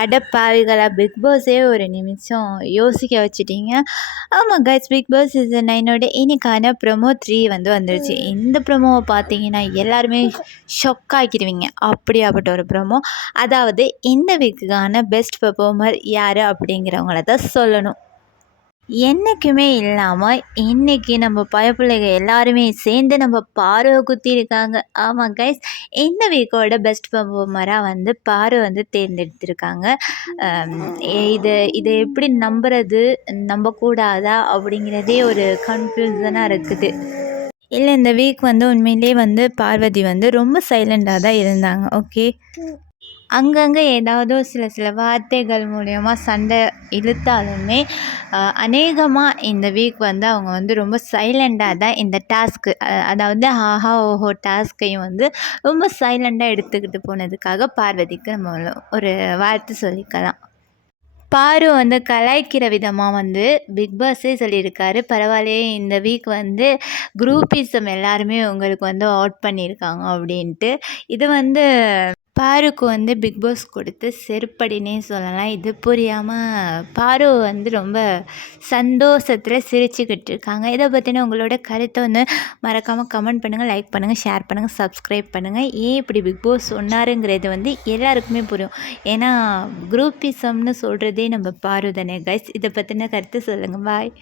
அடப்பாவிகளா big பாஸே ஒரு நிமிஷம் யோசிக்க வச்சுட்டீங்க. ஆமாம் கைஸ் பிக் பாஸ் சீசன் நைனோட இன்னைக்கான ப்ரொமோ த்ரீ வந்து வந்துருச்சு. இந்த ப்ரொமோவை பார்த்தீங்கன்னா எல்லாருமே ஷொக் ஆக்கிடுவீங்க. அப்படியாப்பட்ட ஒரு ப்ரொமோ அதாவது இந்த வீக்குக்கான பெஸ்ட் பெர்ஃபார்மர் யார் அப்படிங்கிறவங்கள தான் சொல்லணும். என்றைக்குமே இல்லாமல் இன்றைக்கி நம்ம பயப்பிள்ளைங்க எல்லாருமே சேர்ந்து நம்ம பார்வை குத்திருக்காங்க ஆமாம் கைஸ் இந்த வீக்கோட பெஸ்ட் பர்ஃபார்மராக வந்து பார்வை வந்து தேர்ந்தெடுத்திருக்காங்க. அம், இது இதை எப்படி நம்புறது நம்பக்கூடாதா அப்படிங்கிறதே ஒரு கன்ஃபியூசனாக இருக்குது. இல்லை இந்த வீக் வந்து உண்மையிலே வந்து பார்வதி வந்து ரொம்ப சைலண்டாக தான் இருந்தாங்க ஓகே அங்கங்கே ஏதாவது சில சில வார்த்தைகள் மூலயமா சண்டை இழுத்தாலுமே அநேகமாக இந்த வீக் வந்து அவங்க வந்து ரொம்ப சைலண்டாக தான் இந்த டாஸ்க்கு அதாவது ஆஹா ஓஹோ டாஸ்க்கையும் வந்து ரொம்ப சைலண்டாக எடுத்துக்கிட்டு போனதுக்காக பார்வதிக்கு நம்ம ஒரு வாழ்த்து சொல்லிக்கலாம். பாரு வந்து கலாய்க்கிற விதமாக வந்து பிக் பாஸே சொல்லியிருக்காரு. பரவாயில்லையே இந்த வீக் வந்து குரூப்பிசம் எல்லாருமே உங்களுக்கு வந்து அவுட் பண்ணியிருக்காங்க அப்படின்ட்டு. இது வந்து பாருக்கு வந்து பிக் பாஸ் கொடுத்து செருப்படின்னே சொல்லலாம். இது புரியாமல் பாரு வந்து ரொம்ப சந்தோஷத்தில் சிரிச்சுக்கிட்டு இருக்காங்க. இதை பற்றின உங்களோட கருத்தை வந்து மறக்காமல் கமெண்ட் பண்ணுங்கள் லைக் பண்ணுங்கள் ஷேர் பண்ணுங்கள் சப்ஸ்கிரைப் பண்ணுங்கள் ஏன் இப்படி பிக் பாஸ் சொன்னாருங்கிறது வந்து எல்லாருக்குமே புரியும். ஏன்னா குரூப்பிசம்னு சொல்கிறதே நம்ம பாரு தானே கைஸ் இதை பற்றின கருத்து சொல்லுங்கள் பாய்